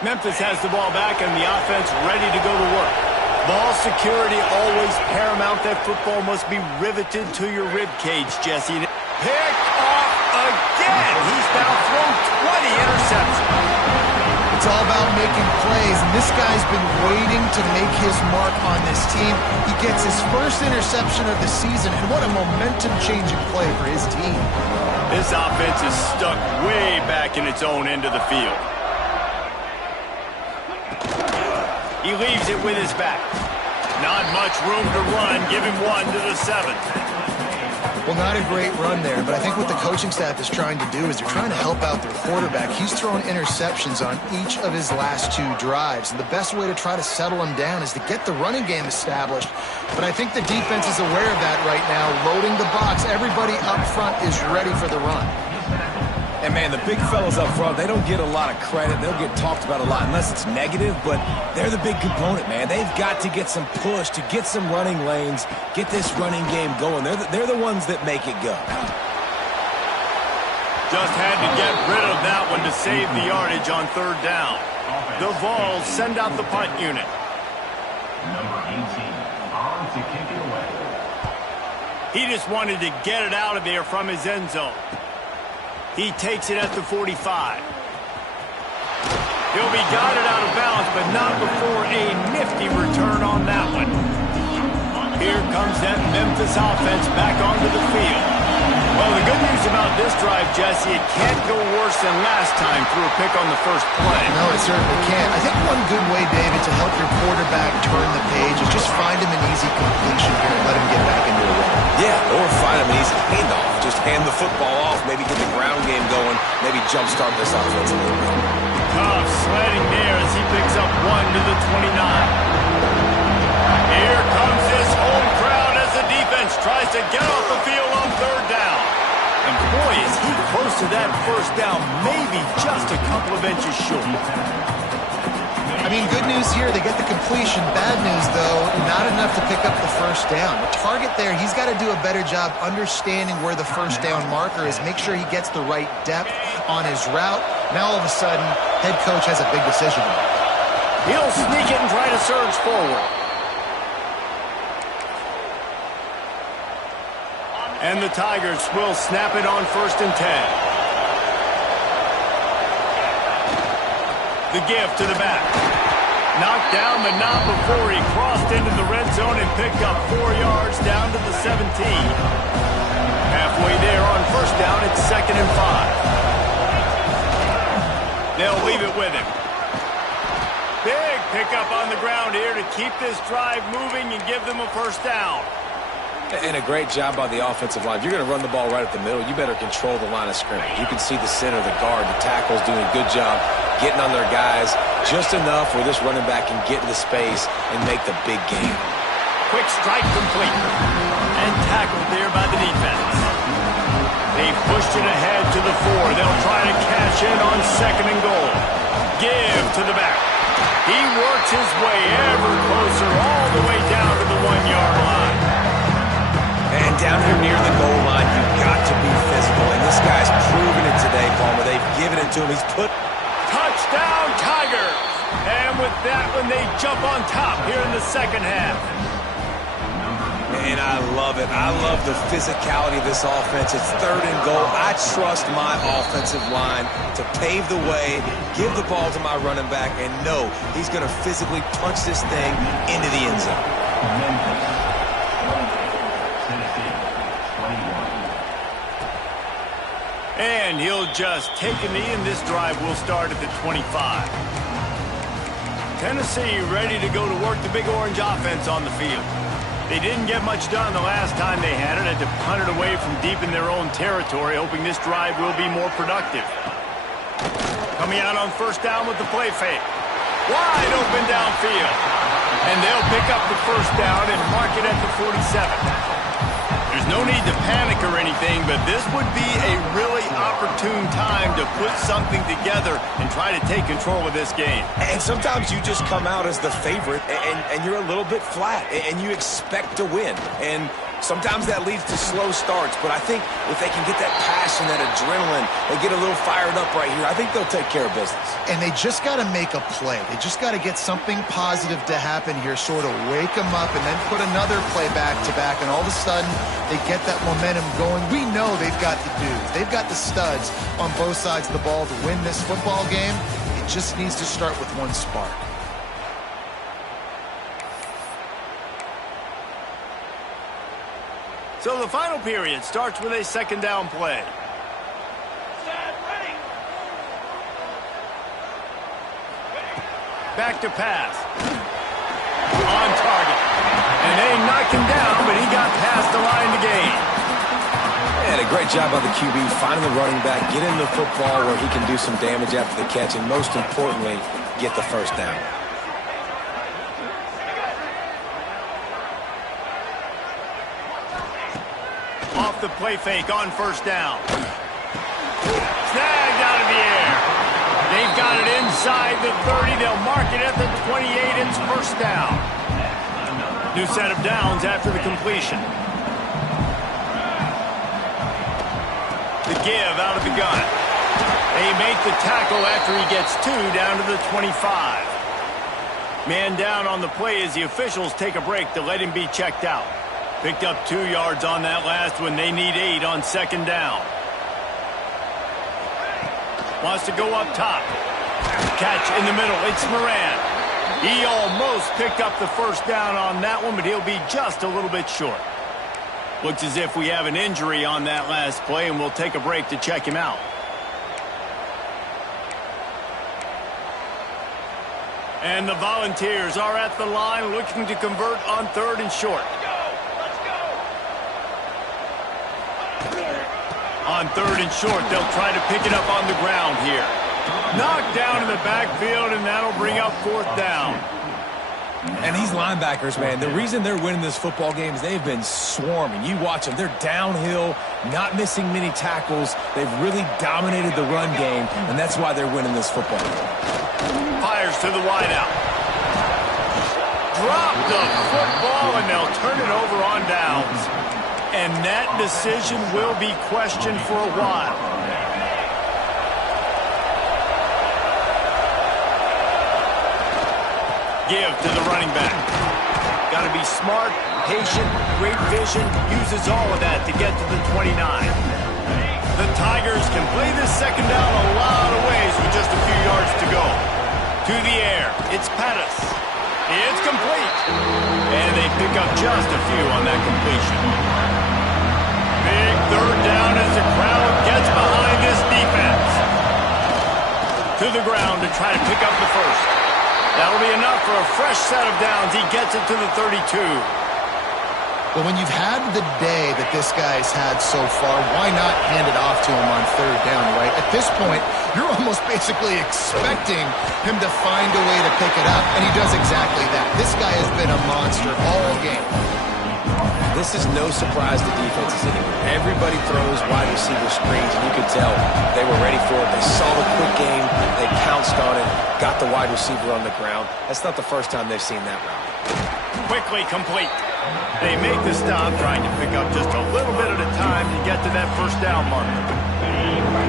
Memphis has the ball back and the offense ready to go to work. Ball security always paramount. That football must be riveted to your rib cage, Jesse. Picked off again. He's now thrown 20 interceptions. It's all about making plays, and this guy's been waiting to make his mark on this team. He gets his first interception of the season, and what a momentum-changing play for his team. This offense is stuck way back in its own end of the field. He leaves it with his back. Not much room to run. Give him 1 to the 7. Well, not a great run there, but I think what the coaching staff is trying to do is they're trying to help out their quarterback. He's thrown interceptions on each of his last 2 drives, and the best way to try to settle him down is to get the running game established. But I think the defense is aware of that right now, loading the box. Everybody up front is ready for the run. And, man, the big fellas up front, they don't get a lot of credit. They'll get talked about a lot unless it's negative, but they're the big component, man. They've got to get some push, to get some running lanes, get this running game going. They're the ones that make it go. Just had to get rid of that one to save the yardage on 3rd down. The Vols send out the punt unit. Number 18, on to kick it away. He just wanted to get it out of there from his end zone. He takes it at the 45. He'll be guided out of bounds, but not before a nifty return on that one. Here comes that Memphis offense back onto the field. Well, the good news about this drive, Jesse, it can't go worse than last time through a pick on the first play. No, it certainly can't. I think one good way, David, to help your quarterback turn the page is just find him an easy completion here and let him get back into a rhythm. Yeah, or find him an easy handoff. Just hand the football off, maybe get the ground game going, maybe jumpstart this offense a little bit. Tough sledding there as he picks up 1 to the 29. Here comes this home crowd as the defense tries to get off the field on 3rd down. And boy, is he close to that first down, maybe just a couple of inches short. I mean, good news here, they get the completion. Bad news, though, not enough to pick up the first down. The target there, he's got to do a better job understanding where the first down marker is, make sure he gets the right depth on his route. Now, all of a sudden, head coach has a big decision to make. He'll sneak it and try to surge forward. And the Tigers will snap it on 1st and 10. The give to the back. Knocked down, but not before he crossed into the red zone and picked up 4 yards down to the 17. Halfway there on 1st down, it's 2nd and 5. They'll leave it with him. Big pickup on the ground here to keep this drive moving and give them a 1st down. And a great job by the offensive line. If you're going to run the ball right at the middle, you better control the line of scrimmage. You can see the center, the guard, the tackles doing a good job getting on their guys just enough where this running back can get into space and make the big game. Quick strike complete. And tackled there by the defense. They pushed it ahead to the 4. They'll try to cash in on 2nd and goal. Give to the back. He works his way ever closer all the way down to the 1-yard line. And down here near the goal line, you've got to be physical. And this guy's proven it today, Palmer. They've given it to him. He's put... Touchdown, Tigers! And with that one, they jump on top here in the 2nd half. And I love it. I love the physicality of this offense. It's 3rd and goal. I trust my offensive line to pave the way, give the ball to my running back, and know he's going to physically punch this thing into the end zone. And he'll just take a knee, and this drive will start at the 25. Tennessee ready to go to work the Big Orange offense on the field. They didn't get much done the last time they had it. Had to punt it away from deep in their own territory, hoping this drive will be more productive. Coming out on 1st down with the play fake. Wide open downfield. And they'll pick up the 1st down and mark it at the 47. There's no need to panic or anything, but this would be a really opportune time to put something together and try to take control of this game. And sometimes you just come out as the favorite, and you're a little bit flat, and you expect to win. And sometimes that leads to slow starts, but I think if they can get that passion, that adrenaline, and get a little fired up right here, I think they'll take care of business. And they just got to make a play. They just got to get something positive to happen here, sort of wake them up, and then put another play back-to-back, and all of a sudden they get that momentum going. We know they've got the dudes. They've got the studs on both sides of the ball to win this football game. It just needs to start with one spark. So the final period starts with a 2nd down play. Back to pass. And they knocked him down, but he got past the line to gain. And a great job by the QB finding the running back, getting the football where he can do some damage after the catch, and most importantly, get the first down. Off the play fake on first down. Snagged out of the air. They've got it inside the 30. They'll mark it at the 28. It's first down. New set of downs after the completion. The give out of the gun. They make the tackle after he gets 2 down to the 25. Man down on the play as the officials take a break to let him be checked out. Picked up 2 yards on that last one. They need 8 on second down. Wants to go up top. Catch in the middle. It's Moran. He almost picked up the first down on that one, but he'll be just a little bit short. Looks as if we have an injury on that last play, and we'll take a break to check him out. And the Volunteers are at the line looking to convert on 3rd and short. On 3rd and short, they'll try to pick it up on the ground here. Knocked down in the backfield, and that'll bring up 4th down. And these linebackers, man, the reason they're winning this football game is they've been swarming. You watch them. They're downhill, not missing many tackles. They've really dominated the run game, and that's why they're winning this football game. Fires to the wideout. Drop the football, and they'll turn it over on downs. And that decision will be questioned for a while. Give to the running back. Got to be smart, patient, great vision, uses all of that to get to the 29. The Tigers can play this second down a lot of ways with just a few yards to go. To the air, it's Pettis. It's complete. And they pick up just a few on that completion. Big 3rd down as the crowd gets behind this defense. To the ground to try to pick up the first. That'll be enough for a fresh set of downs. He gets it to the 32. Well, when you've had the day that this guy's had so far, why not hand it off to him on 3rd down, right? At this point, you're almost basically expecting him to find a way to pick it up, and he does exactly that. This guy has been a monster all game. This is no surprise to defenses anymore. Everybody throws wide receiver screens, and you could tell they were ready for it. They saw the quick game. They pounced on it, got the wide receiver on the ground. That's not the first time they've seen that route. Quickly complete. They make the stop, trying to pick up just a little bit at a time to get to that first down marker.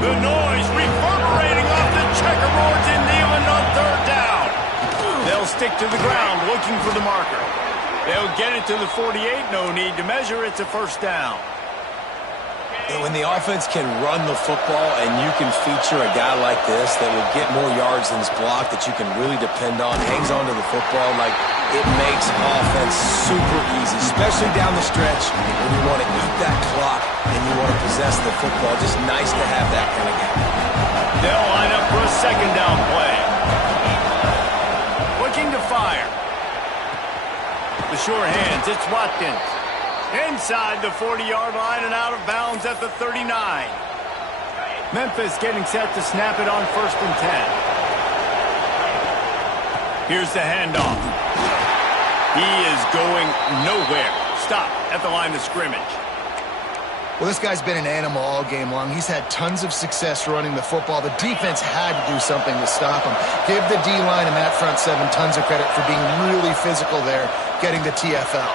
The noise reverberating off the checkerboards and kneeling on 3rd down. They'll stick to the ground looking for the marker. They'll get it to the 48. No need to measure. It's a first down. And when the offense can run the football and you can feature a guy like this that will get more yards than his block that you can really depend on, hangs on to the football, like it makes offense super easy, especially down the stretch when you want to eat that clock and you want to possess the football. Just nice to have that kind of game. They'll line up for a second down play. Looking to fire. The sure hands, it's Watkins. Inside the 40-yard line and out of bounds at the 39. Memphis getting set to snap it on 1st and 10. Here's the handoff. He is going nowhere. Stop at the line of scrimmage. Well, this guy's been an animal all game long. He's had tons of success running the football. The defense had to do something to stop him. Give the D-line and that front 7 tons of credit for being really physical there, getting the TFL.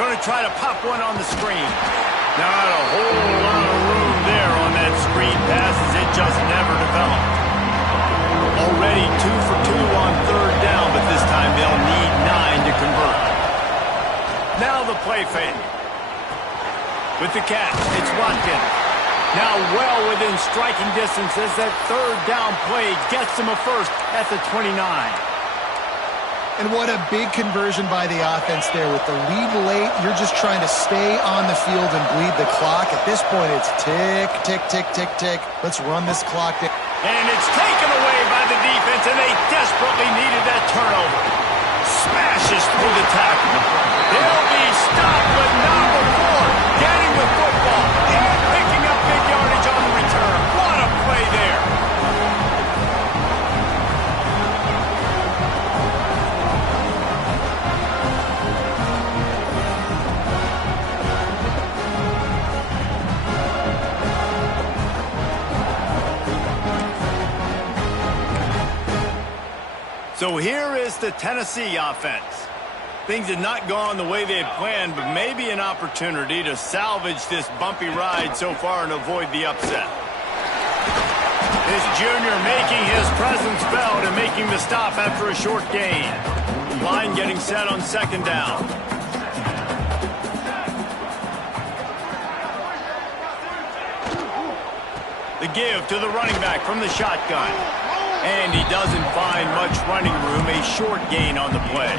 Going to try to pop one on the screen. Not a whole lot of room there on that screen pass as it just never developed. Already 2 for 2 on 3rd down, but this time they'll need 9 to convert. Now the play fake. With the catch, it's Watkins. Now well within striking distance as that 3rd down play gets him a first at the 29. And what a big conversion by the offense there. With the lead late, you're just trying to stay on the field and bleed the clock. At this point, it's tick, tick, tick, tick, tick. Let's run this clock down. And it's taken away by the defense, and they desperately needed that turnover. Smashes through the tackle. They'll be stopped, but not before getting the football and picking up big yardage on the return. What a play there. So here is the Tennessee offense. Things had not gone the way they had planned, but maybe an opportunity to salvage this bumpy ride so far and avoid the upset. This junior making his presence felt and making the stop after a short gain. Line getting set on second down. The give to the running back from the shotgun. And he doesn't find much running room, a short gain on the play.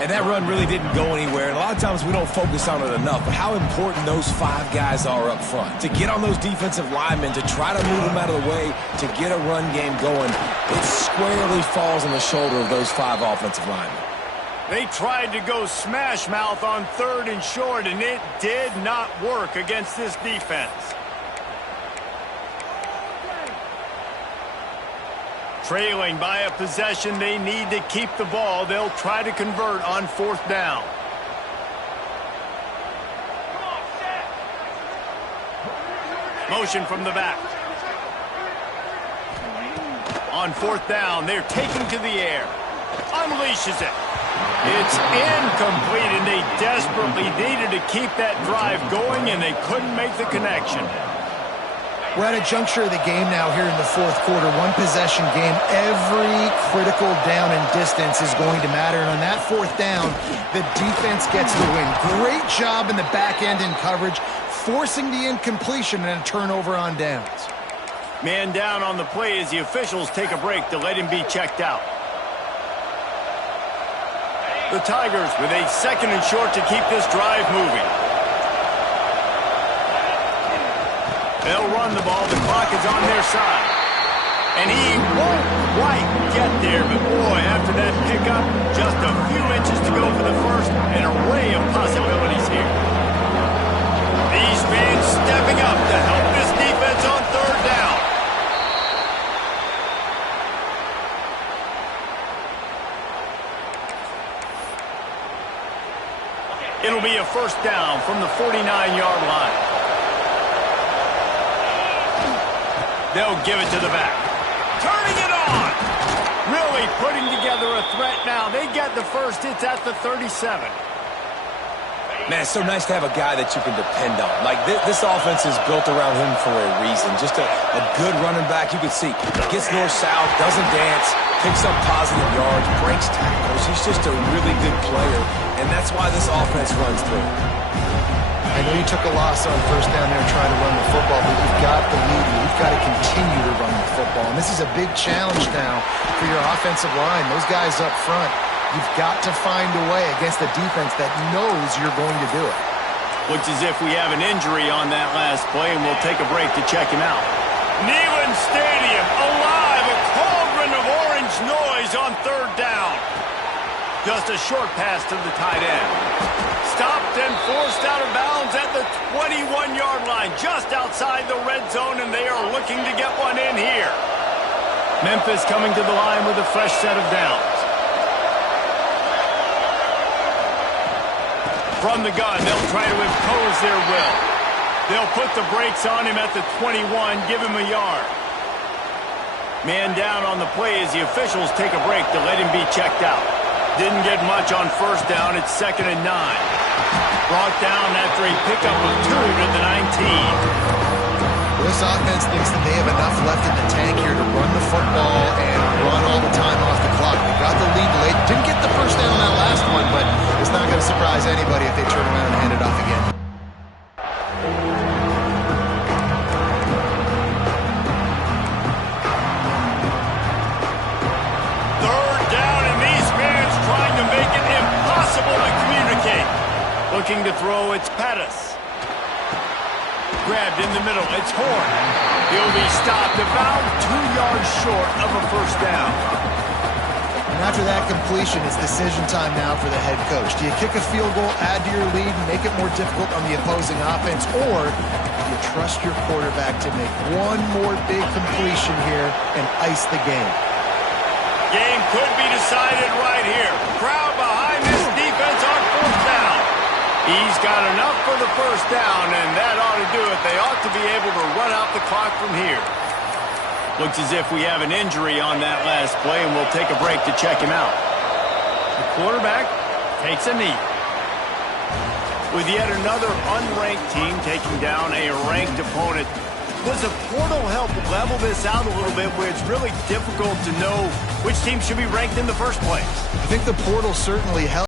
And that run really didn't go anywhere. And a lot of times we don't focus on it enough. But how important those 5 guys are up front. To get on those defensive linemen, to try to move them out of the way, to get a run game going, it squarely falls on the shoulder of those 5 offensive linemen. They tried to go smash mouth on 3rd and short, and it did not work against this defense. Trailing by a possession, they need to keep the ball. They'll try to convert on 4th down. Motion from the back. On 4th down, they're taking to the air. Unleashes it. It's incomplete, and they desperately needed to keep that drive going, and they couldn't make the connection. We're at a juncture of the game now here in the 4th quarter. One possession game. Every critical down and distance is going to matter. And on that 4th down, the defense gets the win. Great job in the back end in coverage, forcing the incompletion and a turnover on downs. Man down on the play as the officials take a break to let him be checked out. The Tigers with a 2nd and short to keep this drive moving. They'll run the ball. The clock is on their side. And he won't quite get there. But, boy, after that pickup, just a few inches to go for the first. An array of possibilities here. These fans stepping up to help this defense on 3rd down. It'll be a 1st down from the 49-yard line. They'll give it to the back. Turning it on. Really putting together a threat now. They get the first. It's at the 37. Man, it's so nice to have a guy that you can depend on. Like, this offense is built around him for a reason. Just a good running back. You can see, gets north-south, doesn't dance, picks up positive yards, breaks tackles. He's just a really good player, and that's why this offense runs through. I know you took a loss on 1st down there trying to run the football, but you've got the lead, and you've got to continue to run the football. And this is a big challenge now for your offensive line. Those guys up front, you've got to find a way against a defense that knows you're going to do it. Looks as if we have an injury on that last play, and we'll take a break to check him out. Neyland Stadium, alive, a cauldron of orange noise on 3rd down. Just a short pass to the tight end. Stopped and forced out of bounds at the 21-yard line, just outside the red zone, and they are looking to get one in here. Memphis coming to the line with a fresh set of downs. From the gun, they'll try to impose their will. They'll put the brakes on him at the 21, give him a yard. Man down on the play as the officials take a break to let him be checked out. Didn't get much on 1st down. It's 2nd and 9. Brought down after a pickup of 2 to the 19. This offense thinks that they have enough left in the tank here to run the football and run all the time off the clock. They got the lead late. Didn't get the 1st down on that last one, but it's not going to surprise anybody if they turn around and hand it off again. Looking to throw, it's Pettis. Grabbed in the middle, it's Horn. He'll be stopped about 2 yards short of a 1st down. And after that completion, it's decision time now for the head coach. Do you kick a field goal, add to your lead, and make it more difficult on the opposing offense, or do you trust your quarterback to make one more big completion here and ice the game? Game could be decided right here. Crowd behind this defense on fourth down. He's got enough for the first down, and that ought to do it. They ought to be able to run out the clock from here. Looks as if we have an injury on that last play, and we'll take a break to check him out. The quarterback takes a knee. With yet another unranked team taking down a ranked opponent, does a portal help level this out a little bit where it's really difficult to know which team should be ranked in the first place? I think the portal certainly helps.